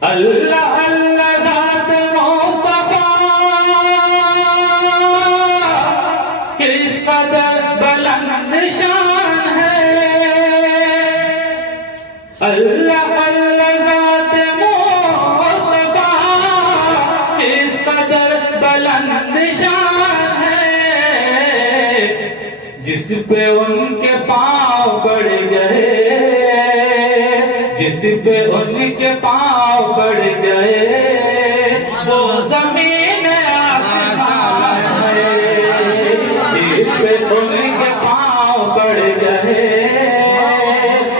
اللہ اللہ ذات مصطفیٰ کس قدر بلند شان ہے۔ اللہ اللہ ذات مصطفیٰ کس قدر بلند شان ہے۔ جس پہ ان کے پاؤں پڑ گئے، جس پہ ان کے پاؤں پڑ گئے، وہ زمین آسمان ہے۔ جس پہ ان کے پاؤں پڑ گئے،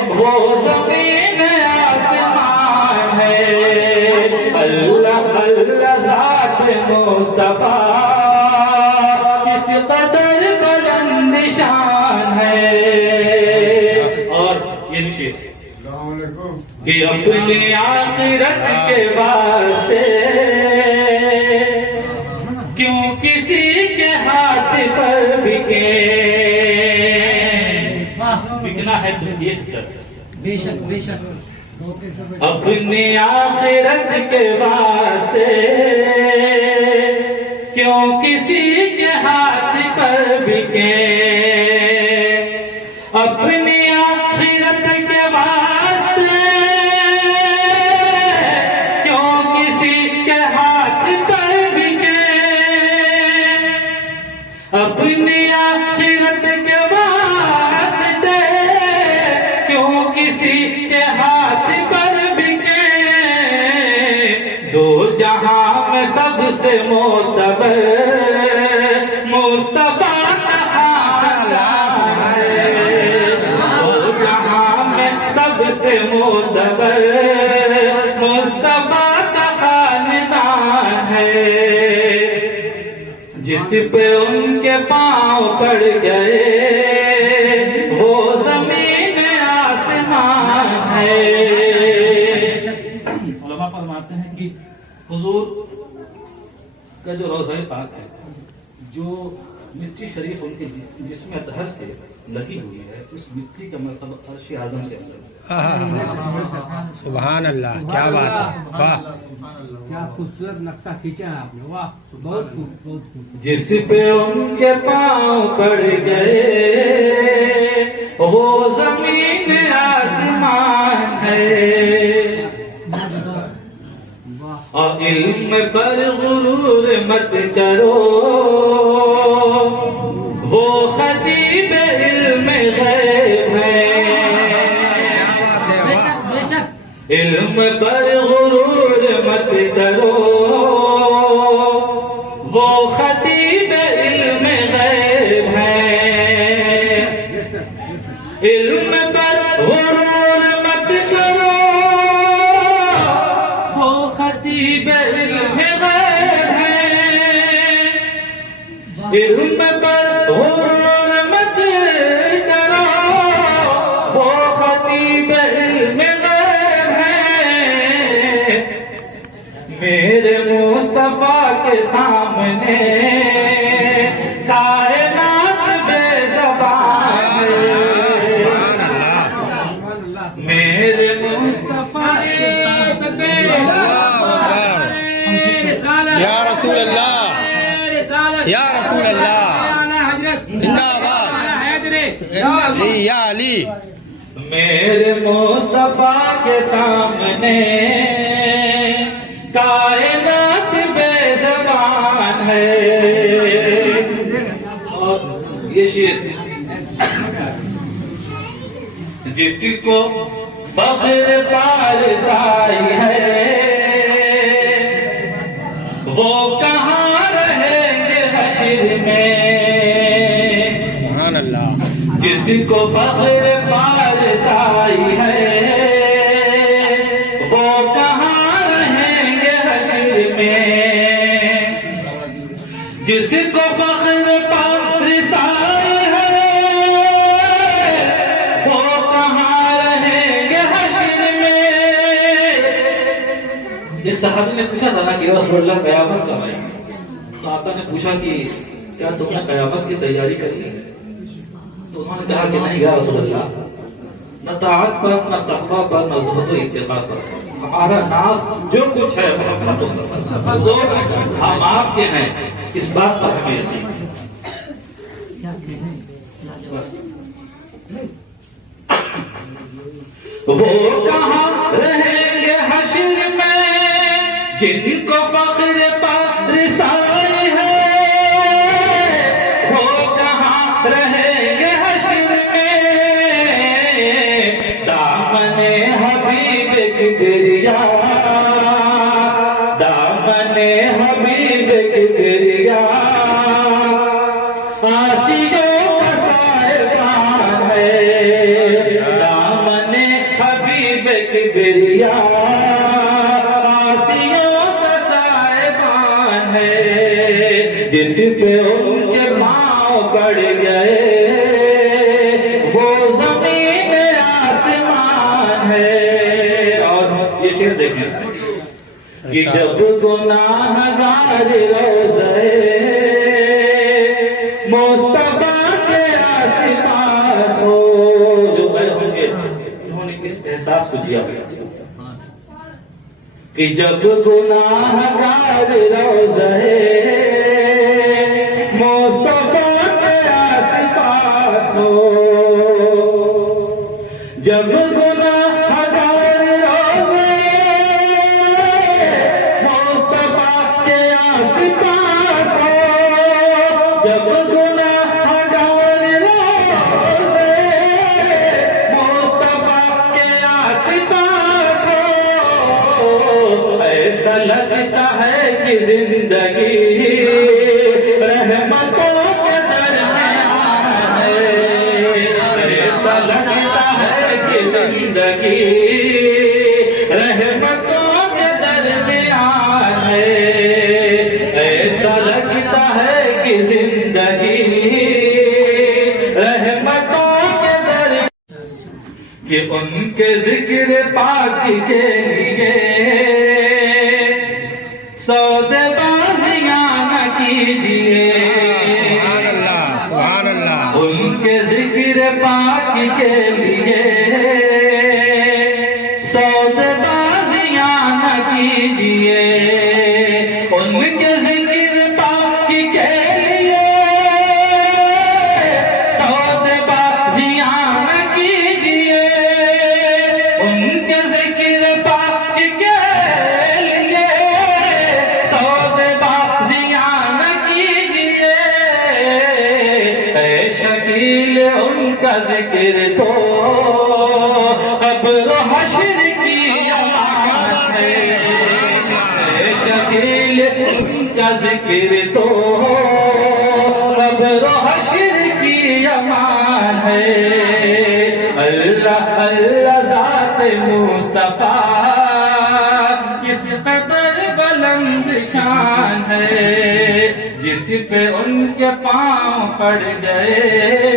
وہ زمین آسمان ہے۔ اللہ اللہ ذات مصطفیٰ کس قدر بلند شان ہے۔ اور یہ شعر کہ اپنی آخرت کے واسطے کیوں کسی کے ہاتھ پر بکے۔ بکنا ہے تو یہ بے شک بے شک۔ اپنی آخرت کے واسطے کیوں کسی کے ہاتھ پر بکے۔ اپنی آخرت کے واسطے اپنی آخرت کے واسطے کیوں کسی کے ہاتھ پر بکے۔ دو جہاں میں سب سے معتبر مصطفیٰ کا خاندان ہے۔ دو جہاں میں سب سے معتبر مصطفیٰ کا خاندان ہے۔ جس پہ ان کے پاؤں پڑ گئے، وہ زمین آسمان ہے۔ علماء فرماتے ہیں کہ حضور کا جو روضہ پاک ہے، جو مٹی شریف ان کے جسم اطہر سے لگی ہوئی ہے، اس مٹی کا مرتبہ عرش اعظم سے افضل ہے۔ سبحان اللہ، کیا بات ہے، واہ کیا خوبصورت نقشہ کھینچا ہے آپ نے، واہ بہت خوب۔ جس پہ ان کے پاؤں پڑ گئے، وہ زمین آسمان ہے۔ اور علم پر غرور مت کرو، وہ خطیب علم غیب ہے۔ علم پر غرور مت کرو، وہ خطیب علم غیب ہے۔ علم پر غرور مت کرو، وہ خطیب علم غیب ہے۔ علم پر غرور مت کرو، وہ خطیب علم غیب ہے۔ میرے مصطفیٰ کے سامنے کائنات بے زبان ہے۔ میرے مصطفیٰ کے سامنے یا رسول اللہ، یا رسول اللہ، زندہ باد یا علی۔ میرے مصطفیٰ کے سامنے کائنات بے زبان ہے۔ اور یہ شعر جس کو فخر پارسائی ہے، وہ کہاں رہیں گے حشر میں۔ سبحان اللہ۔ جس کو فخر پارسائی ہے، وہ کہاں رہیں گے حشر میں۔ جس کو فخر پارسائی ہے، وہ کہاں رہیں گے حشر میں۔ یہ صحابی نے پوچھا تھا نا کہ رسول اللہ قیامت کب ہے؟ تو آقا نے پوچھا کہ کیا تم نے قیامت کی تیاری کری ہے؟ تو انہوں نے کہا کہ نہیں یا رسول اللہ، نہ طاعت پر، نہ تقویٰ پر، نہ زہد و اتقاء پر. ہمارا ناز جو کچھ ہے محمد مصطفیٰ جو ہم آپ کے ہیں، اس بات پر ہمیں یقین ہے. وہ کہاں رہیں گے حشر میں جن کو فخر پر رسائی ہے، وہ کہاں رہیں گے حشر میں دامن حبیب کی گریا، دامن حبیب کی گریا. آسیوں کا سائبان ہے دامن حبیب کی گریا، آسیوں کا سائبان ہے جس پہ ان کے پاؤں پڑ گئے وہ زمین آسمان ہے. اور یہ شعر دیکھیں کہ جب گناہ گار روزے مصطفیٰ کے آس ہو، جو گئے ہوں گے انہوں نے اس احساس کو جیا کہ جب گناہ گار روزے مصطفیٰ کے آس پاس ہو، جب گناہ گار روزے مصطفیٰ کے آس پاس ہو، جب گناہ گار روزے مصطفیٰ کے آس پاس ہو، ایسا لگتا ہے کہ زندگی رحمتوں کے درمیان ہے، ایسا لگتا ہے کہ زندگی رحمتوں کے درمیان ہے، ایسا لگتا ہے کہ زندگی رحمتوں کے درمیان. کہ ان کے ذکر پاک کے لیے سودے بازیاں نہ کیجیے، سبحان اللہ سبحان اللہ. ان کے ذکر پاک کے لیے سودے بازیاں نہ کیجیے، ان کے ذکر پاک کے لیے سودے بازیاں نہ کیجیے، ان کے ذکر پاک کے لیے سودے بازیاں نہ کیجیے. اے شکیل ان کا ذکر تو قبر و حشر کی امان ہے، اے شکیل ان کا ذکر تو قبر و حشر کی امان ہے. اللہ اللہ ذات مصطفیٰ کس قدر بلند شان ہے، جس پہ ان کے پاؤں پڑ گئے